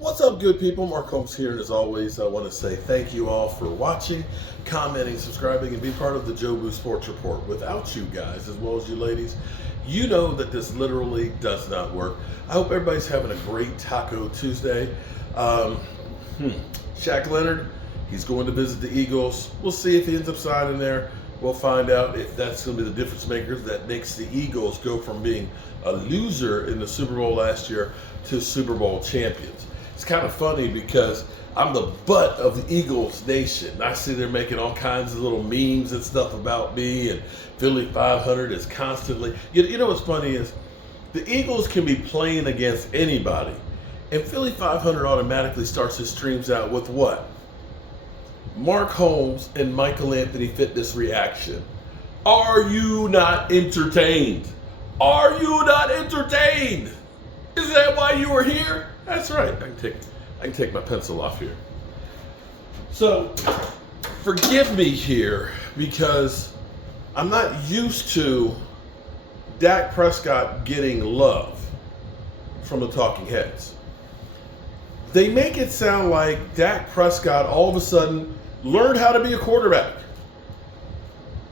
What's up, good people? Mark Holmes here, and as always, I want to say thank you all for watching, commenting, subscribing, and be part of the Jobu Sports Report. Without you guys, as well as you ladies, you know that this literally does not work. I hope everybody's having a great Taco Tuesday. Shaq Leonard, he's going to visit the Eagles. We'll see if he ends up signing there. We'll find out if that's going to be the difference maker that makes the Eagles go from being a loser in the Super Bowl last year to Super Bowl champions. It's kind of funny because I'm the butt of the Eagles nation. I see they're making all kinds of little memes and stuff about me, and Philly 500 is constantly. You know what's funny is the Eagles can be playing against anybody, and Philly 500 automatically starts his streams out with what? Mark Holmes and Michael Anthony Fitness reaction. Are you not entertained? Are you not entertained? Is that why you were here? That's right. I can take my pencil off here. So, forgive me here because I'm not used to Dak Prescott getting love from the talking heads. They make it sound like Dak Prescott all of a sudden learned how to be a quarterback.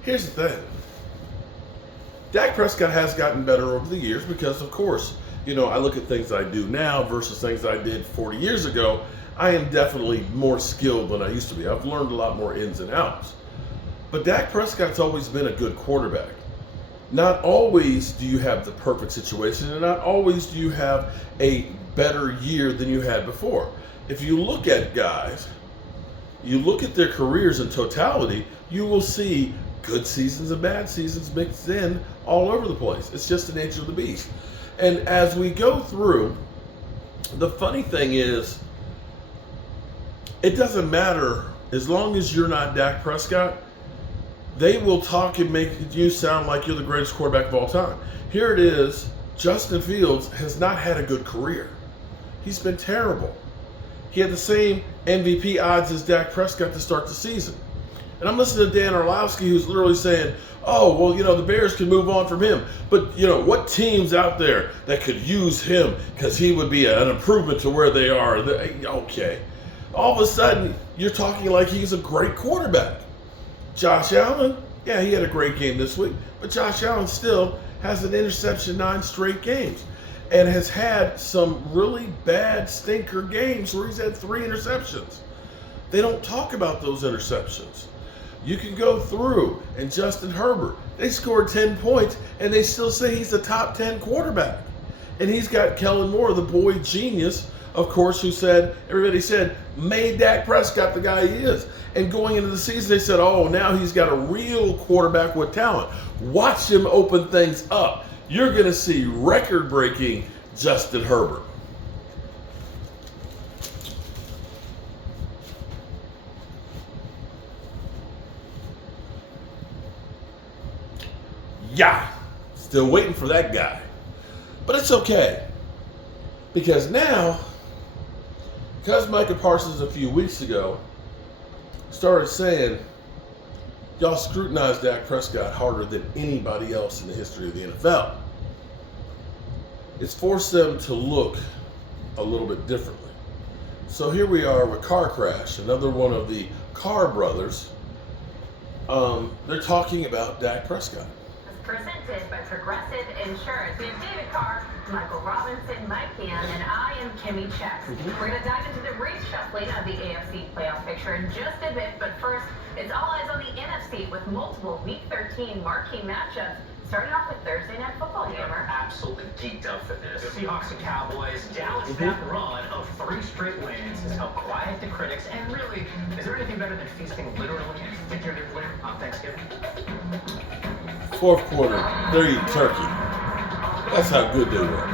Here's the thing. Dak Prescott has gotten better over the years because, of course, you know, I look at things I do now versus things I did 40 years ago. I am definitely more skilled than I used to be. I've learned a lot more ins and outs. But Dak Prescott's always been a good quarterback. Not always do you have the perfect situation, and not always do you have a better year than you had before. If you look at guys, you look at their careers in totality, you will see good seasons and bad seasons mixed in all over the place. It's just the nature of the beast. And as we go through, the funny thing is, it doesn't matter as long as you're not Dak Prescott. They will talk and make you sound like you're the greatest quarterback of all time. Here it is. Justin Fields has not had a good career. He's been terrible. He had the same MVP odds as Dak Prescott to start the season. And I'm listening to Dan Orlovsky, who's literally saying, oh, well, you know, the Bears can move on from him. But, you know, what teams out there that could use him because he would be an improvement to where they are? Okay. All of a sudden, you're talking like he's a great quarterback. Josh Allen, yeah, he had a great game this week. But Josh Allen still has an interception 9 straight games and has had some really bad stinker games where he's had 3 interceptions. They don't talk about those interceptions. You can go through, and Justin Herbert, they scored 10 points, and they still say he's a top 10 quarterback. And he's got Kellen Moore, the boy genius, of course, who said, everybody said, made Dak Prescott the guy he is. And going into the season, they said, oh, now he's got a real quarterback with talent. Watch him open things up. You're going to see record-breaking Justin Herbert. Yeah, still waiting for that guy. But it's okay. Because now, because Micah Parsons a few weeks ago started saying, y'all scrutinized Dak Prescott harder than anybody else in the history of the NFL. It's forced them to look a little bit differently. So here we are with Carr Crash, another one of the Carr brothers. They're talking about Dak Prescott. Presented by Progressive Insurance. We have David Carr, Michael Robinson, Mike Gann, and I am Kimmy Chex. We're going to dive into the reshuffling of the AFC playoff picture in just a bit, but first, it's all eyes on the NFC with multiple Week 13 marquee matchups. Starting off with Thursday Night Football, Hammer. Absolutely geeked up for this. The Seahawks and Cowboys. Dallas' that run of 3 straight wins has helped quiet the critics. And really, is there anything better than feasting literally and figuratively on Thanksgiving? Fourth quarter, they're eating turkey. That's how good they were.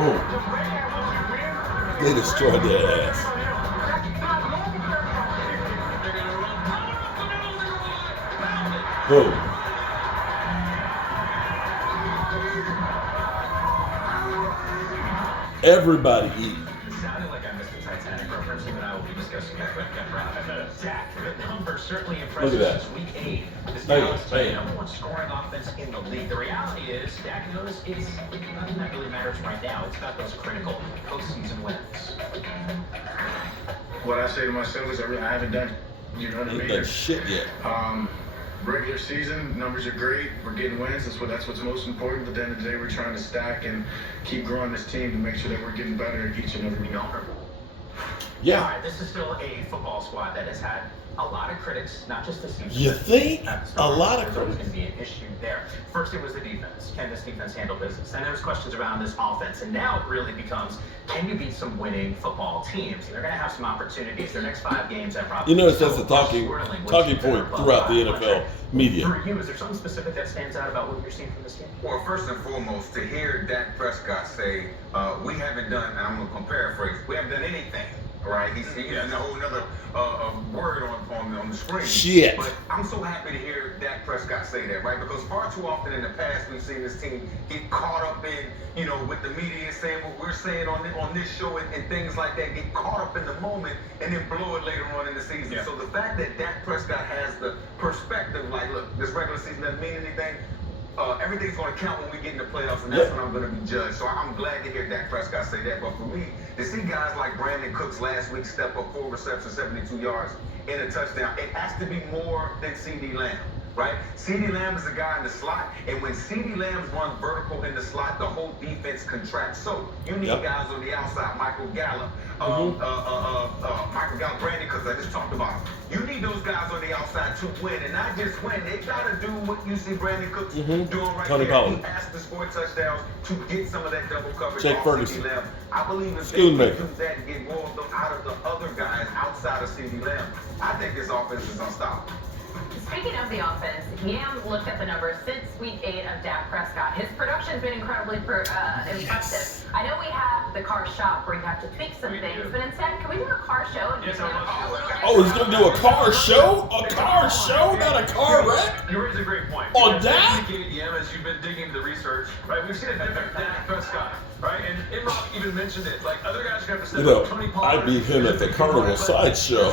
Oh, they destroyed their ass. Boom. Everybody eat. It sounded like I missed the Titanic reference, and I will be discussing Dak, the numbers certainly Look impressive at that. since week 8. This Bam, now is the bam. number 1 scoring offense in the league. The reality is, Dak knows it's nothing that really matters right now. It's about those critical postseason wins. What I say to myself is I haven't done, you know what I Ain't mean? done shit yet. Regular season numbers are great. We're getting wins. That's what's most important. But at the end of the day, we're trying to stack and keep growing this team to make sure that we're getting better each and every week. Yeah. All right, this is still a football squad that has had a lot of critics, not just this season. You think? A lot of There's always critics. going to be an issue there. First, it was the defense. Can this defense handle business? And there was questions around this offense. And now it really becomes, can you beat some winning football teams? They're going to have some opportunities. Their next 5 games that probably. You notice that's the talking point throughout the NFL media. For you, is there something specific that stands out about what you're seeing from this team? Well, first and foremost, to hear Dak Prescott say, we haven't done, and I'm going to paraphrase, we haven't done anything. Right, he's using a whole nother word on the screen. Shit. But I'm so happy to hear Dak Prescott say that, right? Because far too often in the past we've seen this team get caught up in, with the media saying what we're saying on this show and things like that, get caught up in the moment and then blow it later on in the season. Yeah. So the fact that Dak Prescott has the perspective, like, look, this regular season doesn't mean anything. Everything's going to count when we get in the playoffs, and that's when I'm going to be judged. So I'm glad to hear Dak Prescott say that. But for me, to see guys like Brandon Cooks last week step up 4 receptions, 72 yards, and a touchdown, it has to be more than C.D. Lamb, right? C.D. Lamb is a guy in the slot, and when C.D. Lamb runs vertical in the slot, the whole defense contracts. So you need guys on the outside, Michael Gallup, Brandon Cooks, I just talked about him. You need those guys on the outside to win, and not just win. They got to do what you see Brandon Cooks doing right Tony there. Pollard. He has to score touchdowns to get some of that double coverage Jake off Ferguson. C.D. Lamb. I believe if they Schoonmaker. can do that and get more of them out of the other guys outside of C.D. Lamb, I think this offense is unstoppable. Speaking of the offense, Yam looked at the numbers since week 8 of Dak Prescott. His production's been incredibly impressive. I know we have the Carr Shop where you have to tweak some things, but instead, can we do a Carr Show? And Yes, a I little Oh, he's going to do a Carr Show? A Carr Show? Not a car wreck? You raise a great point. On Dak? Yam, as you've been digging into the research, right? We've seen a different Dak Prescott, right? And Imrock even mentioned it. Like, other guys are going to have to step You know, up. Tony I Pollard beat him at the Carnival Sideshow.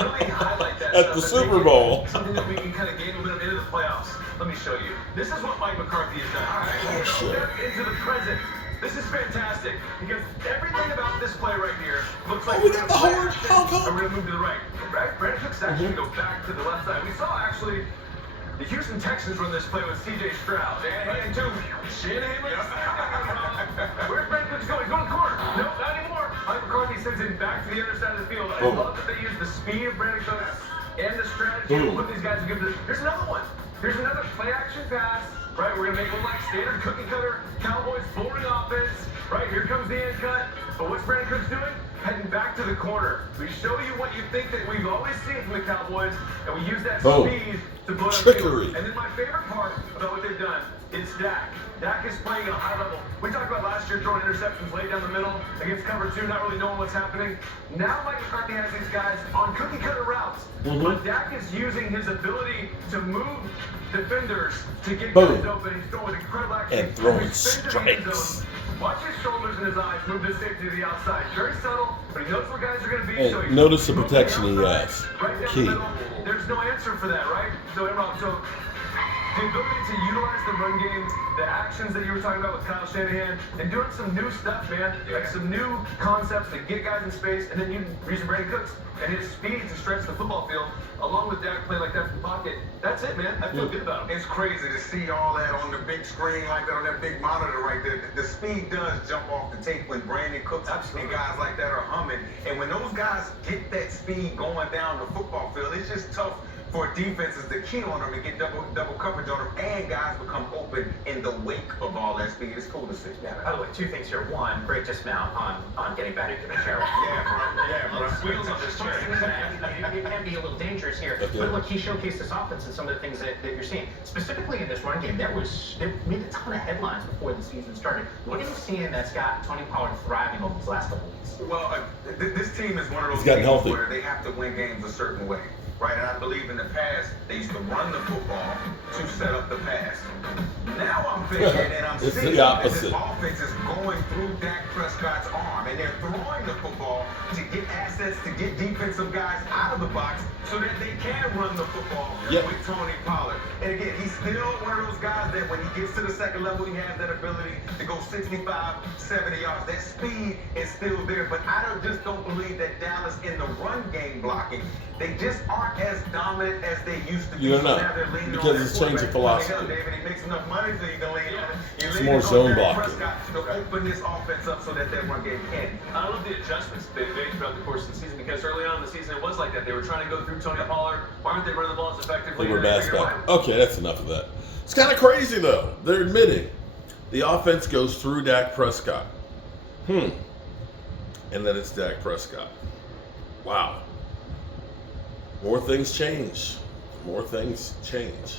Really highlight that At the stuff and Super make it Bowl. Something that we can kind of gain a little bit into the playoffs. Let me show you. This is what Mike McCarthy has done. All right, step into the present. This is fantastic because everything about this play right here looks like we got the horn. Honk, honk. and we're gonna move to the right. Right? Brandon Cooks actually go back to the left side. We saw actually the Houston Texans run this play with C.J. Stroud. And two, Shanahan. Where's Brandon Cooks going? He's going to the corner. No, not anymore. Mike McCarthy sends him back to the other side of the field. I love that they use the speed of Brandon Cooks and the strategy to put these guys to give this. Here's another one. Here's another play action pass. Right, we're gonna make one like standard cookie cutter Cowboys boring offense. Right, here comes the end cut. But what's Brandon Cooks doing? Heading back to the corner. We show you what you think that we've always seen from the Cowboys, and we use that speed to blow up the field. And then my favorite part about what they've done is Dak. Dak is playing at a high level. We talked about last year throwing interceptions late down the middle against cover 2, not really knowing what's happening. Now Mike McCarthy has these guys on cookie cutter routes. But Dak is using his ability to move defenders to get guys open. He's throwing incredible action. And throwing He's been to the end strikes. zone. Watch his shoulders and his eyes move this safety to the outside. Very subtle, but he knows where guys are going to be. And so notice the protection he has. Right down Key. the middle. There's no answer for that, right? So, Imran, the ability to utilize the run game, the actions that you were talking about with Kyle Shanahan, and doing some new stuff, man. Like some new concepts to get guys in space, and then you using Brandon Cooks and his speed to stretch the football field, along with Dak playing like that from the pocket. That's it, man. I feel good about him. It's crazy to see all that on the big screen like that, on that big monitor right there. The speed does jump off the tape when Brandon Cooks and guys like that are humming. And when those guys get that speed going down the football field, it's just tough for defenses to key on them and get double coverage on them, and guys become open in the wake of all that speed. It's cool to see. By the way, 2 things here. One, great dismount on getting back into the chair. bro. Wheels on this chair. It can be a little dangerous here. But look, he showcased this offense and some of the things that you're seeing. Specifically in this run game, they made a ton of headlines before the season started. What are you seeing that's got Tony Pollard thriving over these last couple of weeks? Well, this team is one of those He's gotten teams healthy. where they have to win games a certain way. right? And I believe in the past, they used to run the football to set up the pass. Now I'm thinking, and I'm It's seeing the that this opposite. offense is going through Dak Prescott's arm, and they're throwing the football to get assets, to get defensive guys out of the box so that they can run the football Yep. with Tony Pollard. And again, he's still one of those guys that when he gets to the second level, he has that ability to go 65, 70 yards. That speed is still there, but I just don't believe that Dallas in the run game blocking, they just aren't as dominant as they used to be. You don't know, So now they're leaning because on it's that changing quarterback. philosophy. David, he makes enough money so you can lean on it. You're It's leaning more on zone Dak blocking. Prescott to open this offense up so that run game can. I love the adjustments they've made throughout the course of the season, because early on in the season it was like that. They were trying to go through Tony Pollard. Why aren't they running the ball as effectively? They were And they bad figured, spot. Okay, that's enough of that. It's kind of crazy though. They're admitting the offense goes through Dak Prescott. And then it's Dak Prescott. Wow. More things change. More things change.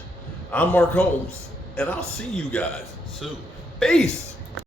I'm Mark Holmes, and I'll see you guys soon. Peace.